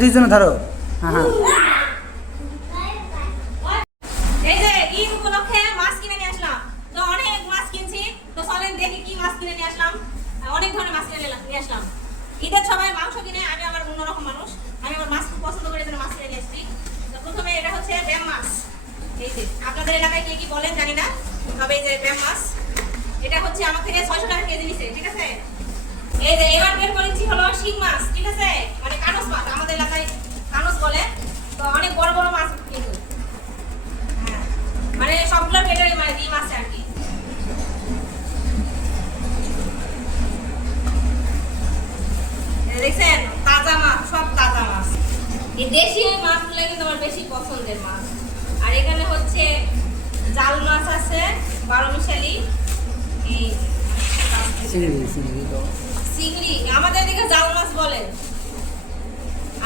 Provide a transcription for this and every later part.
দুইজনে ধরো। হ্যাঁ হ্যাঁ এই যে ঈদ উপলক্ষে মাছ কিনে নিয়ে আসলাম। তো অনেক মাছ কিনছি, তো চলেন দেখি কি মাছ কিনে নিয়ে আসলাম। অনেক ধরনের মাছ কিনে নিয়ে আসলাম। ঈদের সবাই মাংস কিনে, আমি আবার অন্যরকম মানুষ, আমি আমার মাছ খুব পছন্দ করে জন্য মাছ কিনে নিয়ে এসেছি। তো প্রথমে এটা হচ্ছে ব্যাম মাছ। এই যে আপনাদের এলাকায় কে কি বলেন জানি না, তবে এই যে ব্যাম মাছ, এটা হচ্ছে আমার থেকে 600 টাকা কেজি নিচ্ছে, ঠিক আছে। এই যে এবার বের করেছি হলো শিং মাছ, ঠিক আছে, মানে কানস মাছ, আমাদের এলাকায় কানস বলে। তো অনেক বড় বড় মাছ কিন্তু, হ্যাঁ, মানে সবগুলো পেটের মানে ডিম আছে আর কি। দেখছেন তাজা মাছ, সব তাজা মাছ। এই দেশি মাছগুলো কিন্তু আমার বেশি পছন্দের মাছ। আর এখানে হচ্ছে জাল মাছ আছে, 12 মিশালি। এই চিংড়ি, আমাদের দিকে জাল মাছ বলে,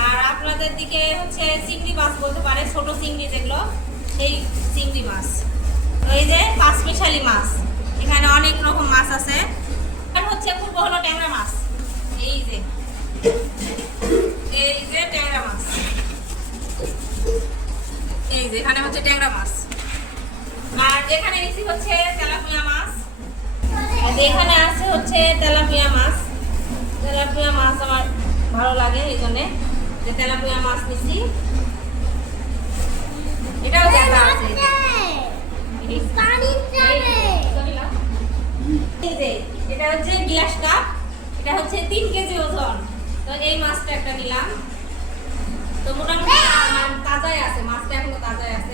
আর আপনাদের দিকে হচ্ছে চিংড়ি মাছ বলতে পারে, ছোট চিংড়ি যেগুলো, সেই চিংড়ি মাছ। তো এই যে 5 মিশালি মাছ, এখানে অনেক রকম মাছ আছে। আর হচ্ছে পূর্ব হলো ট্যাংরা মাছ। এই যে ট্যাংরা মাছ, এই যে এখানে হচ্ছে ট্যাংরা মাছ। আর এখানে নিচে হচ্ছে তেলাপিয়া মাছ। এখানে আছে হচ্ছে তেলাপিয়া মাছ। তেলাপিয়া মাছ আমার ভালো লাগে, এই জন্য যে তেলাপিয়া মাছ নিচ্ছি। এটাও দেখা আছে, এটা হচ্ছে গ্লাস কাপ, এটা হচ্ছে 3 কেজি ওজন। তো এই মাছটা একটা নিলাম। তো মোটামুটি তাজাই আছে মাছটা, এখনো তাজাই আছে।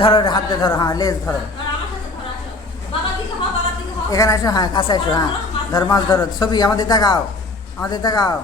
ধরো, হাত দিয়ে ধরো, হ্যাঁ লেজ ধরো, এখানে আসো, হ্যাঁ কাছে আসো, হ্যাঁ ধরো মাছ ধরো। ছবি আমাদের তাকাও, আমাদের তাকাও।